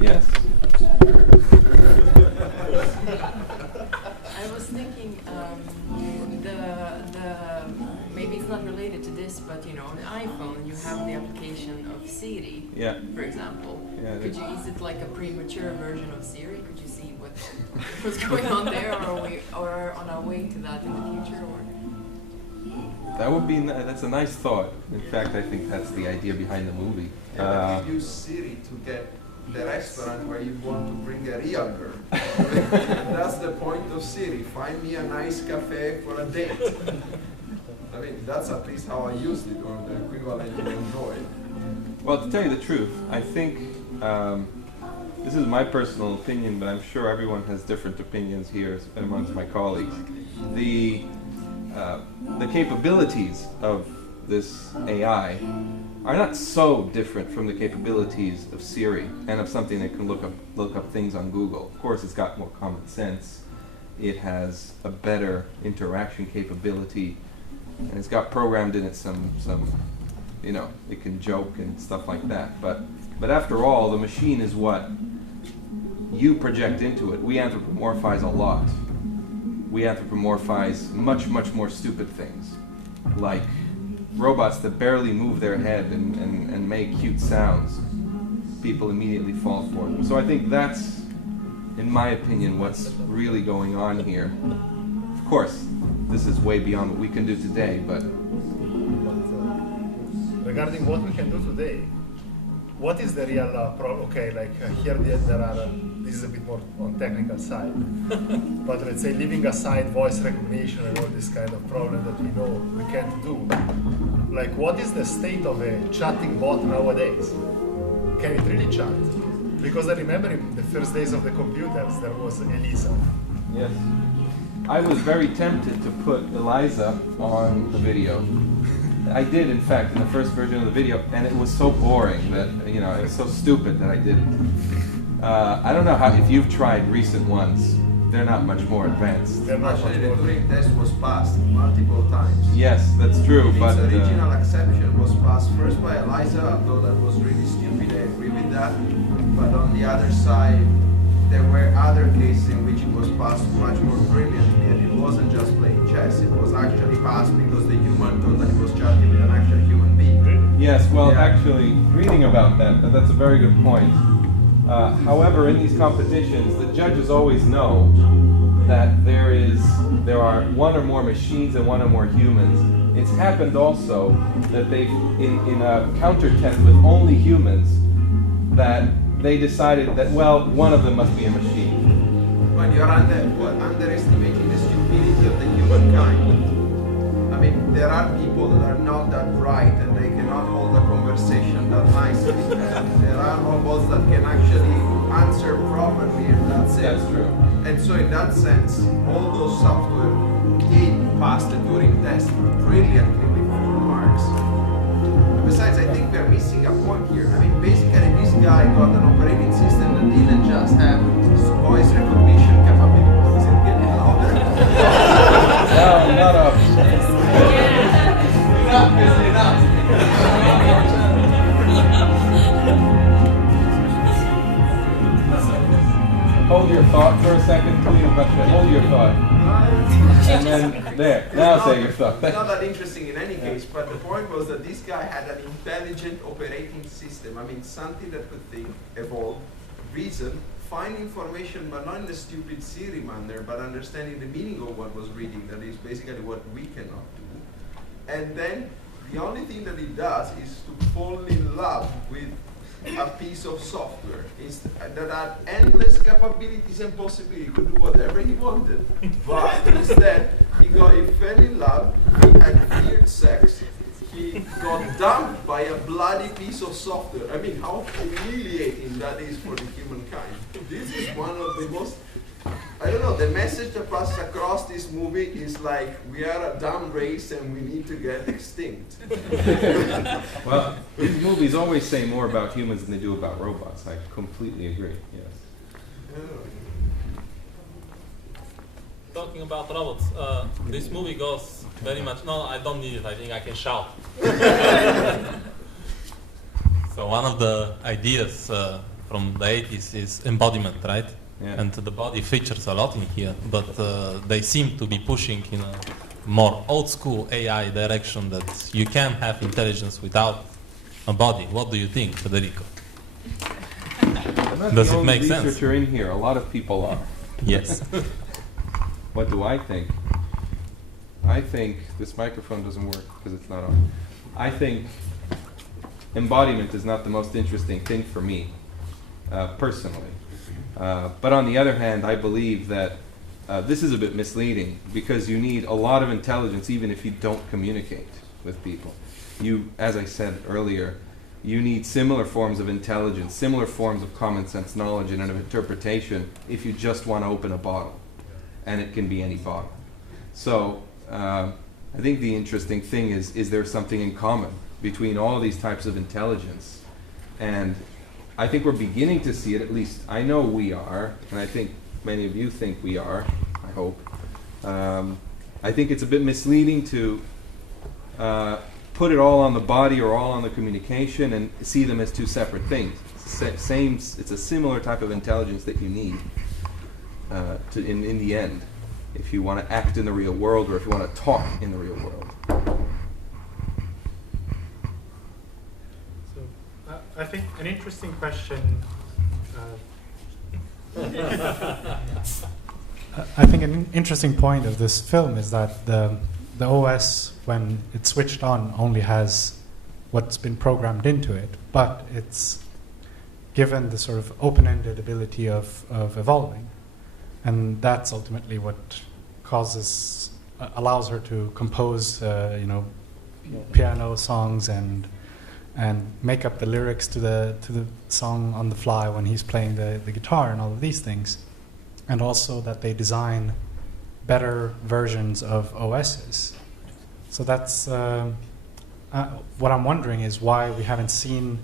Yes? I was thinking, maybe it's not related to this, but you know, on the iPhone you have the application of Siri, Yeah. for example. Yeah, Is it like a premature version of Siri? Could you see what's going on there, or are on our way to that in the future? Or? That would be, that's a nice thought. In fact, I think that's the idea behind the movie. Yeah, but you use Siri to get the restaurant where you want to bring a real girl. That's the point of Siri. Find me a nice cafe for a date. I mean, that's at least how I used it, or the equivalent in Android. Well, to tell you the truth, I think, this is my personal opinion, but I'm sure everyone has different opinions here amongst my colleagues. The capabilities of this AI are not so different from the capabilities of Siri and of something that can look up things on Google. Of course, it's got more common sense. It has a better interaction capability, and it's got programmed in it some you know, it can joke and stuff like that. But after all, the machine is what you project into it. We anthropomorphize a lot. We anthropomorphize much more stupid things, like robots that barely move their head and make cute sounds. People immediately fall for them. So I think that's, in my opinion, what's really going on here. Of course, this is way beyond what we can do today, but regarding what we can do today, what is the real problem? Okay, like here there are, this is a bit more on technical side, but let's say leaving aside voice recognition and all this kind of problem that we know we can't do, like what is the state of a chatting bot nowadays? Can it really chat? Because I remember in the first days of the computers there was Elisa. yes. I was very tempted to put Eliza on the video. I did, in fact, in the first version of the video, and it was so boring that, you know, it was so stupid that I didn't. I don't know if you've tried recent ones. They're not much more advanced. Actually, the Turing Test was passed multiple times. Yes, that's true, but its original exception was passed first by Eliza, although that was really stupid. I agree with that. But on the other side, there were other cases in which it was passed much more brilliantly, and it wasn't just playing chess. It was actually passed because the human thought that it was chatting with an actual human being. yes, well, Yeah. actually, reading about that, that's a very good point. However, in these competitions, the judges always know that there are one or more machines and one or more humans. It's happened also that they've, in a counter test with only humans, that they decided that, well, one of them must be a machine. But you're underestimating the stupidity of the humankind. I mean, there are people that are not that bright and they cannot hold a conversation that nicely. And there are robots that can actually answer properly, and that's it. That's true. And so in that sense, all those software did pass the Turing test brilliantly with full marks. Besides, I think we're missing a point here. I mean, basically, this guy got an operating system that didn't just have voice recognition capabilities. Is it getting louder? No, not up. Enough. Hold your thought for a second, please. Hold your thought. And then, there. Now say your thought. It's not that interesting in any case, but the point was that this guy had an intelligent operating system. I mean, something that could think, evolve, reason, find information, but not in the stupid Siri manner, but understanding the meaning of what was reading. That is basically what we cannot do. And then, the only thing that it does is to fall in love with a piece of software that had endless capabilities and possibilities. He could do whatever he wanted. But instead, he fell in love, he had weird sex, he got dumped by a bloody piece of software. I mean, how humiliating that is for the humankind. This is one of the most, I don't know, the message that passes across this movie is like, we are a dumb race and we need to get extinct. Well, these movies always say more about humans than they do about robots. I completely agree, yes. Talking about robots, this movie goes very much, no, I don't need it, I think I can shout. So one of the ideas from the 80s is embodiment, right? Yeah. And the body features a lot in here, but they seem to be pushing in a more old school AI direction that you can have intelligence without a body. What do you think, Federico? I'm not Does the it only make sense? researcher in here. A lot of people are. Yes. What do I think? I think this microphone doesn't work because it's not on. I think embodiment is not the most interesting thing for me, personally. But on the other hand, I believe that this is a bit misleading because you need a lot of intelligence even if you don't communicate with people. You, as I said earlier, you need similar forms of intelligence, similar forms of common sense knowledge and of interpretation if you just want to open a bottle. And it can be any bottle. So I think the interesting thing is there something in common between all these types of intelligence? And I think we're beginning to see it, at least I know we are, and I think many of you think we are, I hope. I think it's a bit misleading to put it all on the body or all on the communication and see them as two separate things. It's a similar type of intelligence that you need in the end, if you want to act in the real world or if you want to talk in the real world. So I think an interesting question. I think an interesting point of this film is that the OS, when it's switched on, only has what's been programmed into it, but it's given the sort of open-ended ability of evolving, and that's ultimately what allows her to compose, piano songs and make up the lyrics to the song on the fly when he's playing the guitar and all of these things, and also that they design better versions of OSs. So that's what I'm wondering is why we haven't seen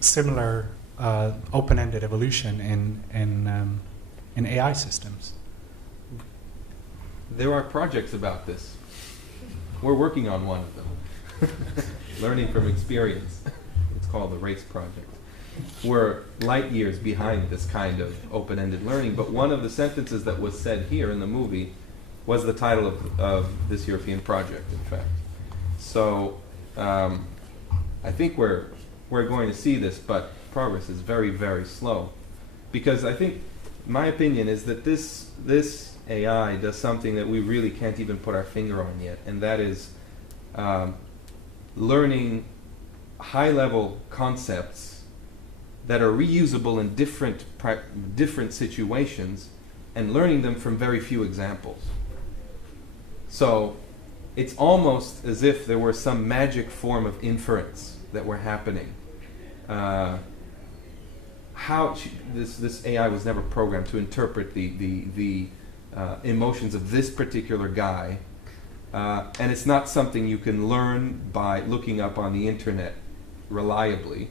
similar open-ended evolution in AI systems. There are projects about this. We're working on one of them. Learning from experience. It's called the RACE project. We're light years behind this kind of open-ended learning, but one of the sentences that was said here in the movie was the title of this European project, in fact. So I think we're going to see this, but progress is very, very slow. Because I think, my opinion is that this AI does something that we really can't even put our finger on yet, and that is learning high-level concepts that are reusable in different situations and learning them from very few examples. So it's almost as if there were some magic form of inference that were happening. This AI was never programmed to interpret the emotions of this particular guy, and it's not something you can learn by looking up on the internet reliably,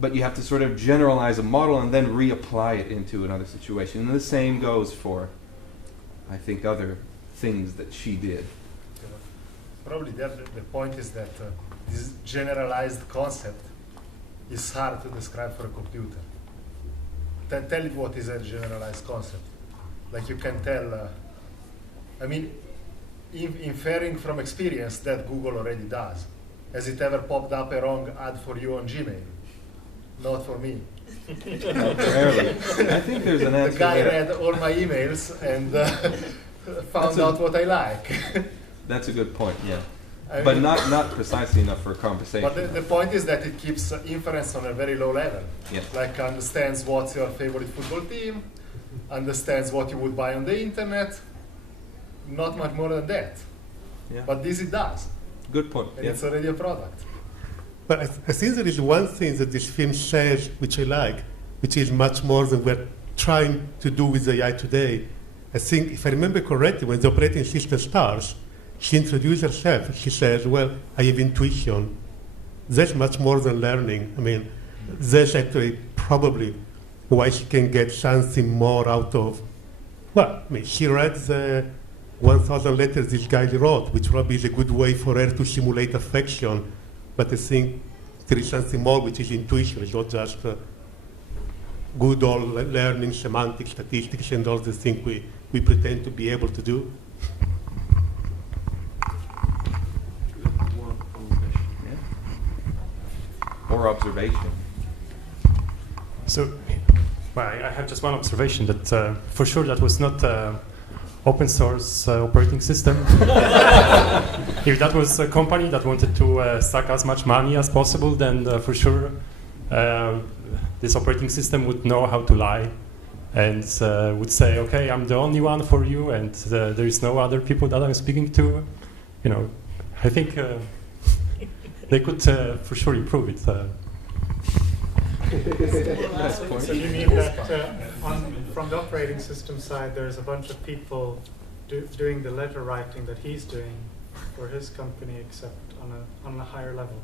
but you have to sort of generalize a model and then reapply it into another situation. And the same goes for, I think, other things that she did. Probably the point is that this generalized concept is hard to describe for a computer. Tell it what is a generalized concept. Like you can tell, inferring from experience that Google already does. Has it ever popped up a wrong ad for you on Gmail? Not for me. Rarely. I think there's an answer The guy there. read all my emails and found out what I like. That's a good point, yeah. I But mean, not precisely enough for a conversation. But the point is that it keeps inference on a very low level. Yes. Like understands what's your favorite football team, understands what you would buy on the internet, not much more than that. Yeah. But this it does, Good point. and Yeah. it's already a product. But I think there is one thing that this film says, which I like, which is much more than we're trying to do with AI today. I think, if I remember correctly, when the operating system starts, she introduces herself. She says, well, I have intuition. That's much more than learning. I mean, that's actually probably why she can get something more out of, well, I mean, she read the 1,000 letters this guy wrote, which probably is a good way for her to simulate affection but I think there is something more which is intuition. It's not just good old learning, semantics, statistics, and all the things we pretend to be able to do. Or observation. So, well, I have just one observation that for sure that was not open source operating system. If that was a company that wanted to suck as much money as possible, then for sure this operating system would know how to lie and would say, okay, I'm the only one for you, and there is no other people that I'm speaking to. You know, I think they could for sure improve it. So you mean that from the operating system side, there's a bunch of people doing the letter writing that he's doing for his company, except on a higher level?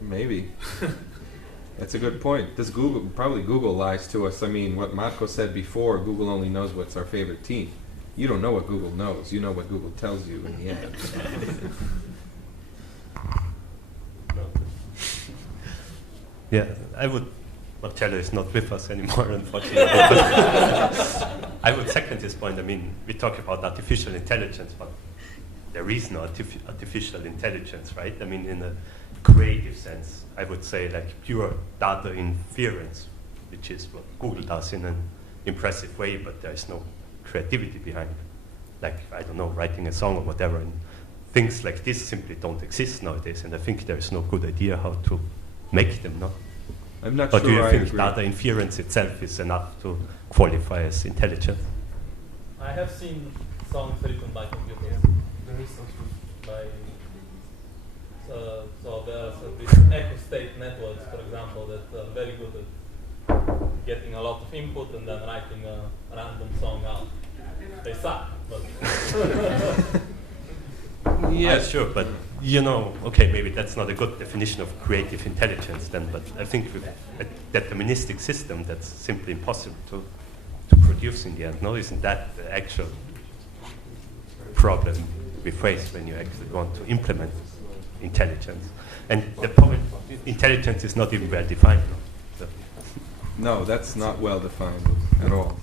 Maybe. That's a good point. Does probably Google lies to us. I mean, what Marco said before, Google only knows what's our favorite team. You don't know what Google knows. You know what Google tells you in the end. Yeah, I would. Marcello is not with us anymore, unfortunately. I would second his point. I mean, we talk about artificial intelligence, but there is no artificial intelligence, right? I mean, in a creative sense, I would say like pure data inference, which is what Google does in an impressive way, but there is no creativity behind it. Like, I don't know, writing a song or whatever. And things like this simply don't exist nowadays, and I think there is no good idea how to make them, no? I'm not but sure do you I think agree. data inference itself is enough to qualify as intelligent? I have seen songs written by computers. So there's these echo state networks, for example, that are very good at getting a lot of input and then writing a random song out. They suck, but Yeah, sure, but you know, okay, maybe that's not a good definition of creative intelligence then, but I think with a deterministic system, that's simply impossible to produce in the end. No, isn't that the actual problem we face when you actually want to implement intelligence? And the problem, intelligence is not even well defined. No? So No, that's not well defined at all.